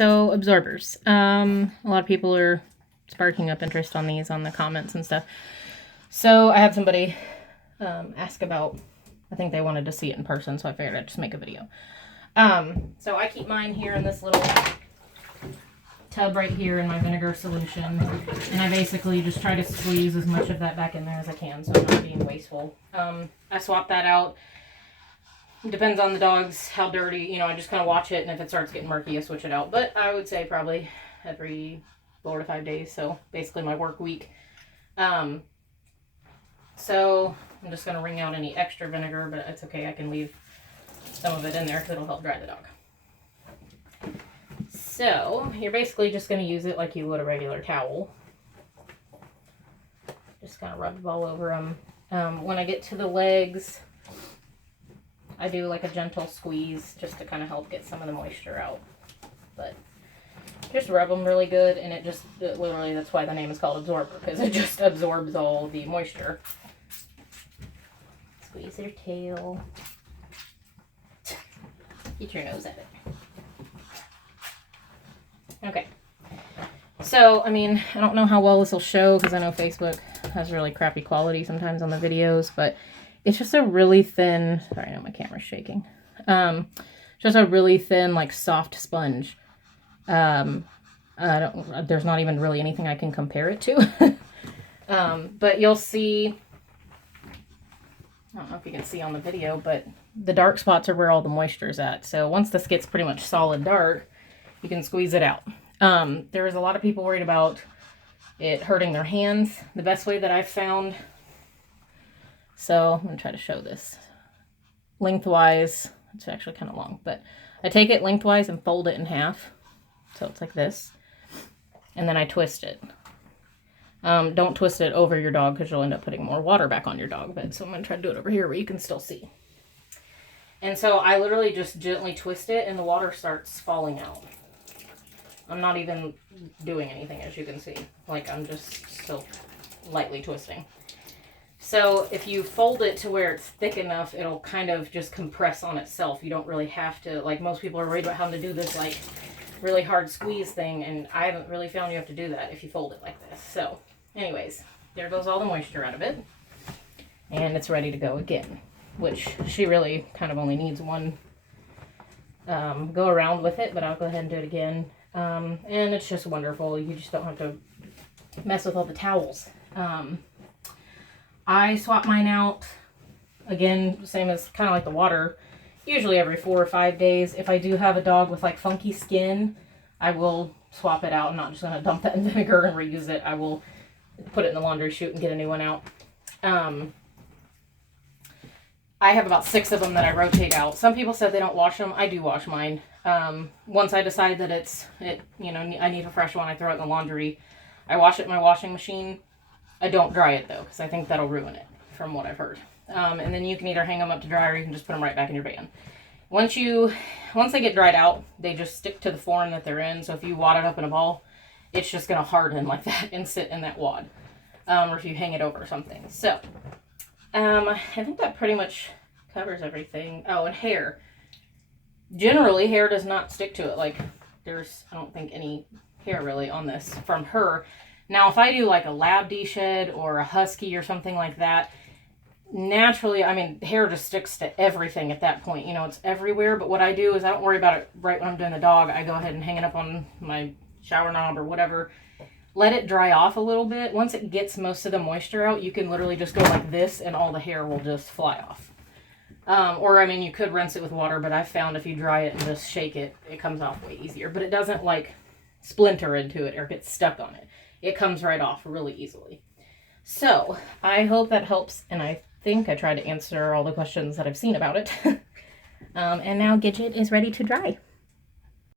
so absorbers. A lot of people are sparking up interest on these on the comments and stuff. So I had somebody ask about, I think they wanted to see it in person, so I figured I'd just make a video. So I keep mine here in this little tub right here in my vinegar solution, and I basically just try to squeeze as much of that back in there as I can so I'm not being wasteful. I swap that out. It depends on the dogs, how dirty, you know, I just kind of watch it, and if it starts getting murky, I switch it out. But I would say probably every 4 to 5 days, so basically my work week. So I'm just going to wring out any extra vinegar, but it's okay, I can leave some of it in there because it'll help dry the dog. So you're basically just going to use it like you would a regular towel. Just kind of rub it all over them. When I get to the legs, I do like a gentle squeeze just to kind of help get some of the moisture out. But just rub them really good, and it just, literally, that's why the name is called absorber, because it just absorbs all the moisture. Squeeze their tail. Get your nose at it. Okay. So, I mean, I don't know how well this will show, because I know Facebook has really crappy quality sometimes on the videos, but it's just a really thin, sorry, I know my camera's shaking. Just a really thin, like, soft sponge. There's not even really anything I can compare it to. But you'll see, I don't know if you can see on the video, but the dark spots are where all the moisture is at. So once this gets pretty much solid dark, you can squeeze it out. There is a lot of people worried about it hurting their hands. The best way that I've found, so I'm going to try to show this. Lengthwise, it's actually kind of long, but I take it lengthwise and fold it in half. So it's like this. And then I twist it. Don't twist it over your dog because you'll end up putting more water back on your dog. But so I'm going to try to do it over here where you can still see. And so I literally just gently twist it and the water starts falling out. I'm not even doing anything, as you can see. Like, I'm just still lightly twisting. So if you fold it to where it's thick enough, it'll kind of just compress on itself. You don't really have to, like, most people are worried about having to do this, like, really hard squeeze thing, and I haven't really found you have to do that if you fold it like this. So anyways, there goes all the moisture out of it, and it's ready to go again, which she really kind of only needs one go around with it, but I'll go ahead and do it again. And it's just wonderful. You just don't have to mess with all the towels. I swap mine out again, same as kind of like the water, usually every 4 or 5 days. If I do have a dog with like funky skin, I will swap it out. I'm not just going to dump that in vinegar and reuse it. I will put it in the laundry chute and get a new one out. I have about 6 of them that I rotate out. Some people said they don't wash them. I do wash mine. Once I decide that I need a fresh one, I throw it in the laundry. I wash it in my washing machine. I don't dry it though, because I think that'll ruin it from what I've heard. And then you can either hang them up to dry or you can just put them right back in your van. Once they get dried out, they just stick to the form that they're in. So if you wad it up in a ball, it's just going to harden like that and sit in that wad. Or if you hang it over something. So, I think that pretty much covers everything. Oh, and hair. Generally, hair does not stick to it. Like, there's, I don't think, any hair really on this from her. Now, if I do like a lab de-shed or a husky or something like that, naturally, I mean, hair just sticks to everything at that point. You know, it's everywhere. But what I do is I don't worry about it right when I'm doing the dog. I go ahead and hang it up on my shower knob or whatever. Let it dry off a little bit. Once it gets most of the moisture out, you can literally just go like this and all the hair will just fly off. Or, I mean, you could rinse it with water, but I've found if you dry it and just shake it, it comes off way easier. But it doesn't, like, splinter into it or get stuck on it. It comes right off really easily. So, I hope that helps, and I think I tried to answer all the questions that I've seen about it. And now Gidget is ready to dry.